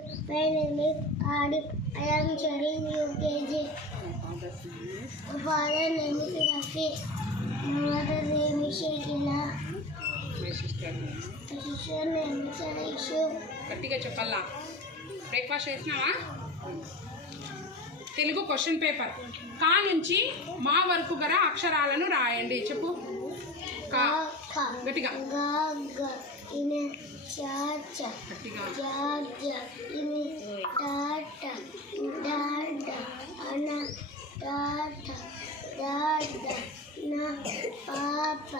My name is Adip. I am studying UKG. My father name is Rafi. My mother name is Shekila. My sister name is Aishu. గట్టిగా చెప్పాలా. Breakfast చేసినావా? Telugu question paper. కా నుంచి మా వరకు గల అక్షరాలను రాయండి. చెప్పు. కా గట్టిగా. ఇనే చాచా గట్టిగా. జాజా ఇనే టాటా డాడా అన టాటా దాదా నా పాప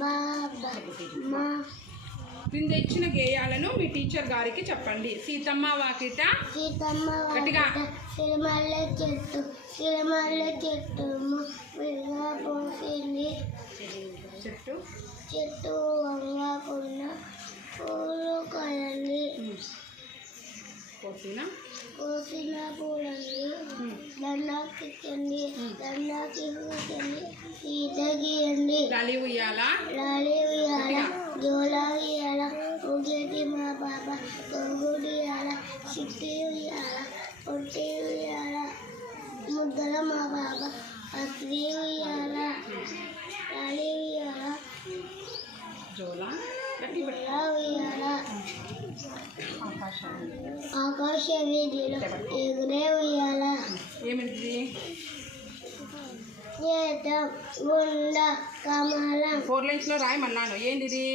బాబా మా. క్రింద ఇచ్చిన గేయాలను మీ టీచర్ గారికి చెప్పండి. సీతమ్మ వాకిట గట్టిగా. సిరిమల్లె చెట్టు సిరిమల్లె చెట్టు విగా పోసింది చెట్టు చెట్టు వంగకుండా పూలు కదండి కోసిన కోసిన పూలండి దండాకి ఇచ్చండి దండాకి కూర్చండి సీత గీయండి లాలి ఉయ్యాల లాలి ఉయ్యాల జోలా ఉయ్యాల ఊగేటి మా బాబా తొంగుడి ఉయ్యాల చిట్టి ఉయ్యాల పొట్టి ఉయ్యాల ముద్దల మా బాబా అత్రి ఉయ్యాల లాలి ఉయ్యాల జోలా జోలా ఉయ్యాల ఆకాశ వీధిలో ఎగురే ఉయ్యాల. ఏమిటి? చేతం గుండ కమలం 4 లైన్స్ లో రాయమన్నాను. ఏంటిది?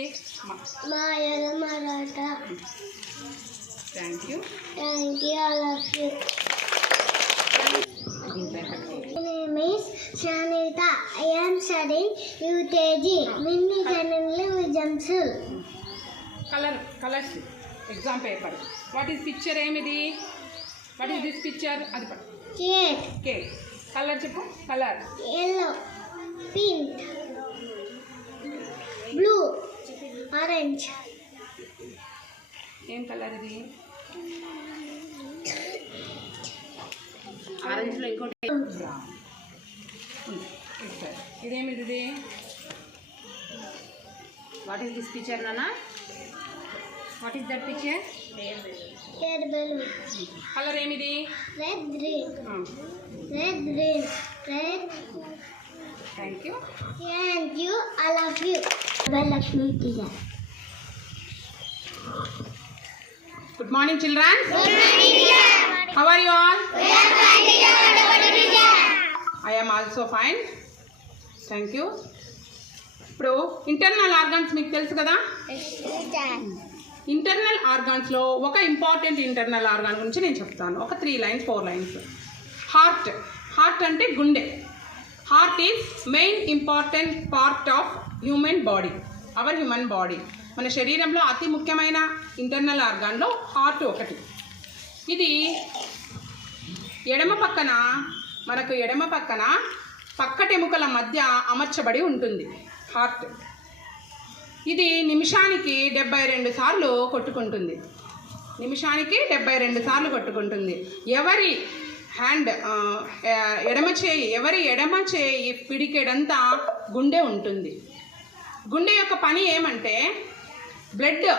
మాయల Maratha. Thank you. I love you. My name is Shanita. I am studying UKG. Mini General Vijamsul. Colours exam paper. What is picture? ఏమిది? What is this picture? అది కేక్. కలర్ చెప్పు. Colour yellow, pink, blue, orange. ఏం colour ఇది? Orange లో ఇంకోటి ఇదేమిది? What is this picture నానా? What is that picture? Red balloon. Colour ఏమిది? Red, green. Red, green. Red. Thank you. Thank you. I love you. Lakshmi teacher. Good morning, children. Good morning, teacher. How are you all? We are fine, teacher. What about teacher? I am also fine. Thank you. ఇప్పుడు internal organs మీకు తెలుసు కదా? Yes, teacher. Internal ఆర్గాన్స్లో ఒక important internal organ గురించి నేను చెప్తాను. ఒక 3 lines 4 lines. Heart అంటే గుండె. Heart is main important part of human body. Human body మన శరీరంలో అతి ముఖ్యమైన ఇంటర్నల్ ఆర్గాన్లో హార్ట్ ఒకటి. ఇది ఎడమ పక్కన పక్కటెముకల మధ్య అమర్చబడి ఉంటుంది హార్ట్. ఇది నిమిషానికి 72 సార్లు కొట్టుకుంటుంది. ఎవరి ఎడమ చేయి పిడికెడంతా గుండె ఉంటుంది. గుండె యొక్క పని ఏమంటే బ్లడ్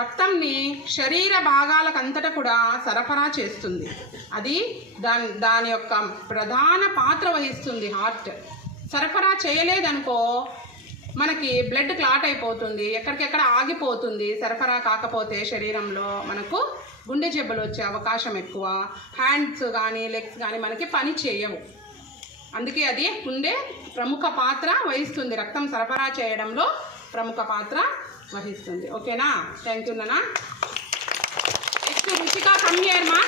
రక్తంని శరీర భాగాలకంతటా కూడా సరఫరా చేస్తుంది. అది దాని యొక్క ప్రధాన పాత్ర వహిస్తుంది. హార్ట్ సరఫరా చేయలేదనుకో మనకి బ్లడ్ క్లాట్ అయిపోతుంది, ఎక్కడికెక్కడ ఆగిపోతుంది. సరఫరా కాకపోతే శరీరంలో మనకు గుండె జబ్బులు వచ్చే అవకాశం ఎక్కువ. హ్యాండ్స్ కానీ లెగ్స్ కానీ మనకి పని చేయవు. అందుకే అది గుండె ప్రముఖ పాత్ర వహిస్తుంది, రక్తం సరఫరా చేయడంలో ప్రముఖ పాత్ర వహిస్తుంది. ఓకేనా? థ్యాంక్ యూ నాన్న. నెక్స్ట్ రుచిక కమ్ హియర్ మా.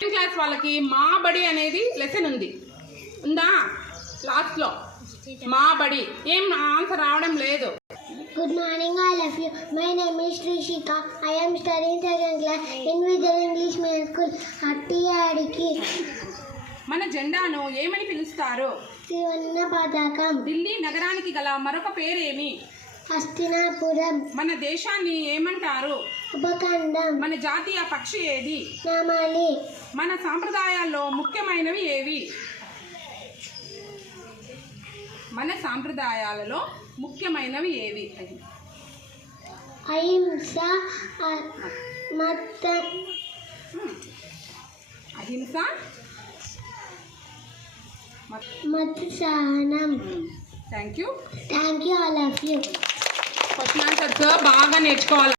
10th క్లాస్ వాళ్ళకి మా బడి అనేది లెసన్ ఉందా క్లాస్లో? మా బడి ఏం ఆన్సర్ రావడం లేదు. Good morning, all of you. My name is Rishika. I am studying 2nd class in Vijay English Medium School. Hattiyadiki. మన జెండాను ఏమని పిలుస్తారు? త్రివర్ణ పతాకం. ఢిల్లీ నగరానికి గల మరొక పేరేమి? హస్తినాపురం. మన దేశాన్ని ఏమంటారు? ఉపఖండం. మన జాతీయ పక్షి ఏది? నెమలి. మన సాంప్రదాయాల్లో ముఖ్యమైనవి ఏవి? మన సాంప్రదాయాలలో ముఖ్యమైనవి ఏవి? అహింస, మత అహింస మత సహనం. Thank you. Thank you, all of you. Question answers బాగా నేర్చుకోవాలి.